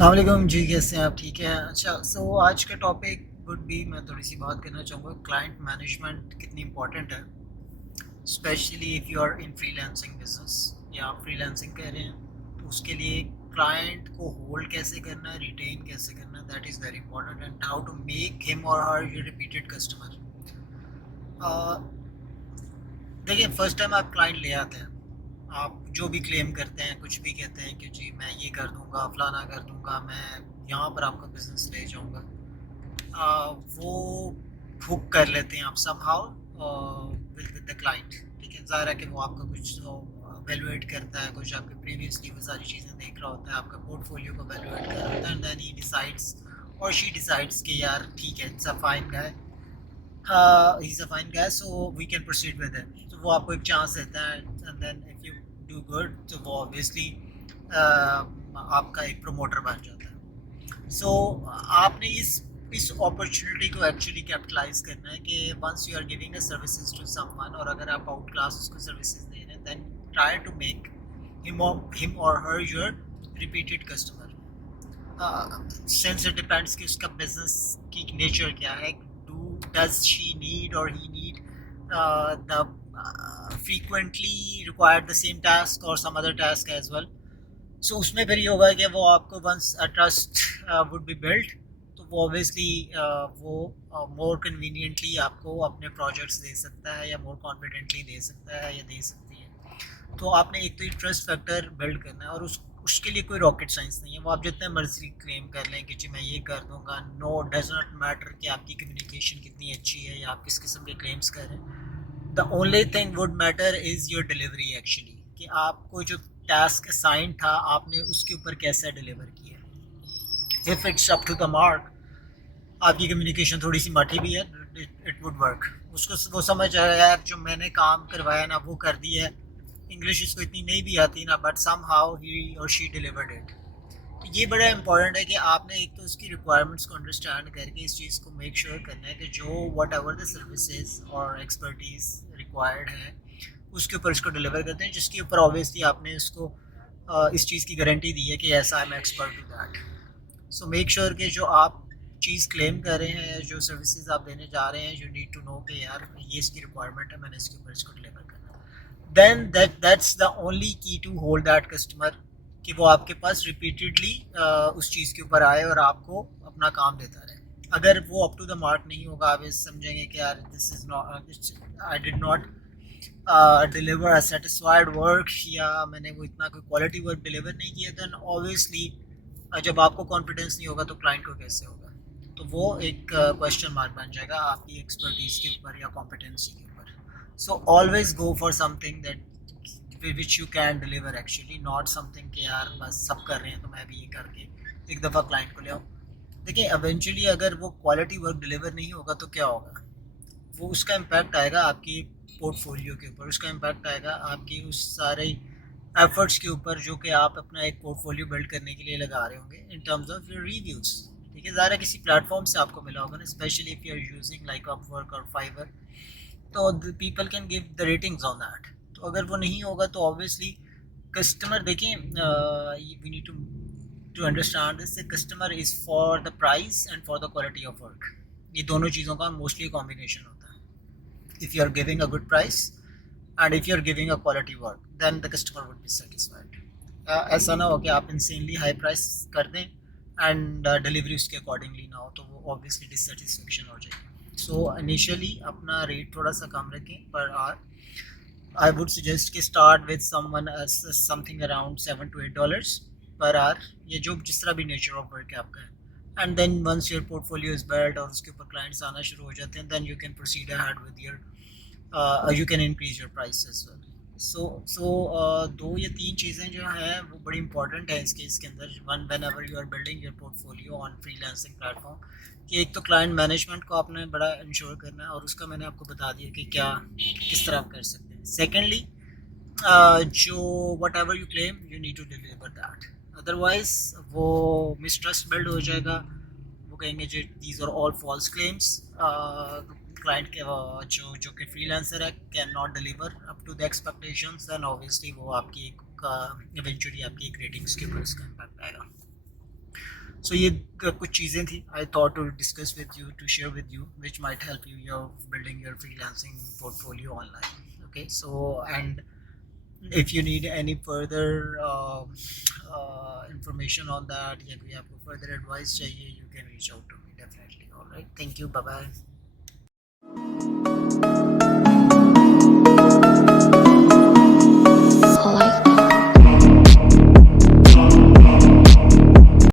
अस्सलाम जी, कैसे हैं आप? ठीक हैं? अच्छा, आज का टॉपिक वुड बी, मैं थोड़ी सी बात करना चाहूँगा, क्लाइंट मैनेजमेंट कितनी इंपॉर्टेंट है, specially if you are in freelancing business या आप फ्रीलांसिंग कर रहे हैं तो उसके लिए क्लाइंट को होल्ड कैसे करना है, रिटेन कैसे करना है, that is very important, and how to make him or her your repeated customer. देखिए, फर्स्ट टाइम आप क्लाइंट ले आते हैं, आप जो भी क्लेम करते हैं, कुछ भी कहते हैं कि जी मैं ये कर दूंगा, फलाना कर दूंगा, मैं यहाँ पर आपका बिजनेस ले जाऊंगा, वो हुक कर लेते हैं आप समहाउ विद द क्लाइंट। ठीक है, ज़ाहिर है कि वो आपका कुछ वैल्यूएट करता है, कुछ आपके प्रीवियसली वो सारी चीज़ें देख रहा होता है, आपका पोर्टफोलियो को वैल्यूएट कर रहा होता है, एंड देन ही डिसाइड्स और शी डिसाइड्स कि यार ठीक है, it's a fine guy, he's a fine guy, so we can proceed with it. तो वो आपको एक चांस देता है, and then if you do good तो वो obviously आपका एक प्रोमोटर बन जाता है। So आपने इस अपॉर्चुनिटी को एक्चुअली कैपिटलाइज करना है कि once you are giving a services to someone, और अगर आप आउट क्लास उसको सर्विसेज दे रहे हैं, then try to make him or her your repeated customer. Since it depends कि उसका बिजनेस की नेचर क्या है, does she need or he need the frequently required the same task or some other task as well. So उसमें फिर ये होगा कि वो आपको once a trust would be built, तो वो obviously वो more conveniently आपको अपने projects दे सकता है, या more confidently दे सकता है, या दे सकती है। तो आपने एक तो ये ट्रस्ट फैक्टर बिल्ड करना है, और उसके लिए कोई रॉकेट साइंस नहीं है, वो आप जितने मर्जी क्लेम कर लें कि जी मैं ये कर दूंगा, नो डज नॉट मैटर कि आपकी कम्युनिकेशन कितनी अच्छी है या आप किस किस्म के क्लेम्स कर रहे हैं। The only thing would matter is your delivery actually, कि आपको जो टास्क असाइन था आपने उसके ऊपर कैसा डिलीवर किया। If it's up to the mark, आपकी कम्युनिकेशन थोड़ी सी माठी भी है, इट वुड वर्क। उसको वो समझ आया यार जो मैंने काम करवाया ना वो कर दिया है, इंग्लिश इसको इतनी नहीं भी आती ना, बट सम हाउ ही और शी डिलीवर्ड इट। तो ये बड़ा इंपॉर्टेंट है कि आपने एक तो उसकी रिक्वायरमेंट्स को अंडरस्टैंड करके इस चीज़ को मेक श्योर करना है कि जो वट एवर द सर्विसेज और एक्सपर्टीज रिक्वायर्ड है उसके ऊपर इसको डिलीवर करते हैं, जिसके ऊपर ऑब्वियसली आपने इसको इस चीज़ की गारंटी दी है कि ऐसा I am expert to that. So make sure कि जो आप चीज़ क्लेम कर रहे हैं या जो सर्विसेज आप देने जा रहे हैं, यू नीड टू नो कि यार ये इसकी रिक्वायरमेंट है, मैंने इसके ऊपर इसको डिलीवर करना है। देन दैट्स द ओनली की टू होल्ड दैट कस्टमर, कि वो आपके पास रिपीटेडली उस चीज़ के ऊपर आए और आपको अपना काम देता रहे। अगर वो अप टू द मार्क नहीं होगा, आप ये समझेंगे कि यार this is not, I did not deliver a satisfied work, या मैंने वो इतना कोई क्वालिटी वर्क डिलीवर नहीं किया, देन ऑब्वियसली जब आपको कॉन्फिडेंस नहीं होगा तो क्लाइंट को कैसे होगा। तो वो एक क्वेश्चन मार्क बन जाएगा आपकी एक्सपर्टीज के ऊपर या कॉम्पिटेंसी के ऊपर। So always go for something that which you can deliver actually, not something कि यार बस सब कर रहे हैं तो मैं भी ये करके एक दफ़ा क्लाइंट को ले आऊँ। देखिए, एवेंचुअली अगर वो क्वालिटी वर्क डिलीवर नहीं होगा तो क्या होगा, वो उसका इम्पैक्ट आएगा आपकी पोर्टफोलियो के ऊपर, उसका इम्पैक्ट आएगा आपकी उस सारे एफर्ट्स के ऊपर जो कि आप अपना एक पोर्टफोलियो बिल्ड करने के लिए लगा रहे होंगे in terms of your reviews. ठीक है, ज़्यादा किसी प्लेटफॉर्म से आपको मिला होगा ना, specially if you are using like Upwork or Fiverr, तो people can give the ratings on that. तो अगर वो नहीं होगा तो ऑब्वियसली कस्टमर, देखिए we need to understand this, customer is for the price and for the quality of work. ये दोनों चीज़ों का मोस्टली कॉम्बिनेशन होता है। If you are giving a good price and if you are giving a quality work, then the customer would be satisfied. ऐसा ना हो कि आप इंसेनली हाई प्राइस कर दें एंड डिलीवरी उसके अकॉर्डिंगली ना हो, तो वो ऑब्वियसली डिससेटिस्फेक्शन हो जाएगी। सो इनिशियली अपना रेट थोड़ा सा कम रखें per hour. I would suggest कि start with something around $7 to $8 per hour, ये जो जिस तरह भी नेचर ऑफ वर्क है आपका है। And then once your portfolio is build और उसके ऊपर क्लाइंट्स आना शुरू हो जाते हैं, then you can proceed ahead with your, you can increase your price as well. So दो या तीन चीज़ें जो हैं वो बड़ी इंपॉर्टेंट है इसके अंदर, one whenever you are building your portfolio on freelancing platform, कि एक तो क्लाइंट मैनेजमेंट को आपने बड़ा इंश्योर करना है, और उसका मैंने आपको बता दिया कि क्या किस तरह आप कर सकते हैं। सेकेंडली, जो whatever you claim you need to deliver that, otherwise वो मिसट्रस्ट बिल्ड हो जाएगा। वो कहेंगे जी these are all false claims, client के जो जो कि फ्रीलांसर है can not deliver up to the expectations, and obviously वो आपकी एक इवेंचुअली आपकी एक रेटिंग्स के ऊपर इसका इम्पैक्ट आएगा। सो ये कुछ चीज़ें थी I thought to discuss with you, to share with you, which might help you your building your freelancing portfolio online. Okay, so and if you need any further information on that या कोई आपको further advice चाहिए, you can reach out to me definitely. All right, thank you, bye bye.